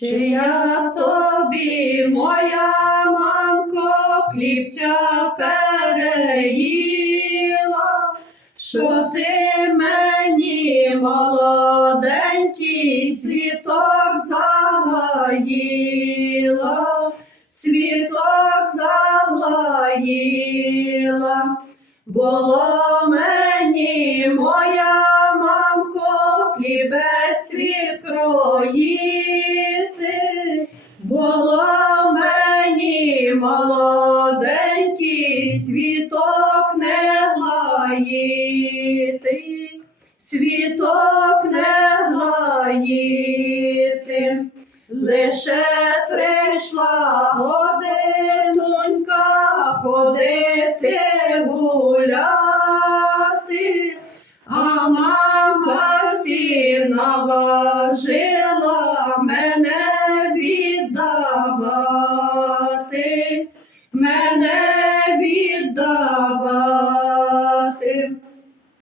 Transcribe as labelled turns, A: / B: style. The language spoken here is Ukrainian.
A: Чи я тобі, моя мамко, хлібця переїла, що ти мені молоденький світок загоїла, світок загоїла. Було мені моя мамко хлібець відкроїти, молоденький світок не глаїти, світок не глаїти. Лише прийшла годинонька ходити гуляти, а мама сіна важила мене віддавати.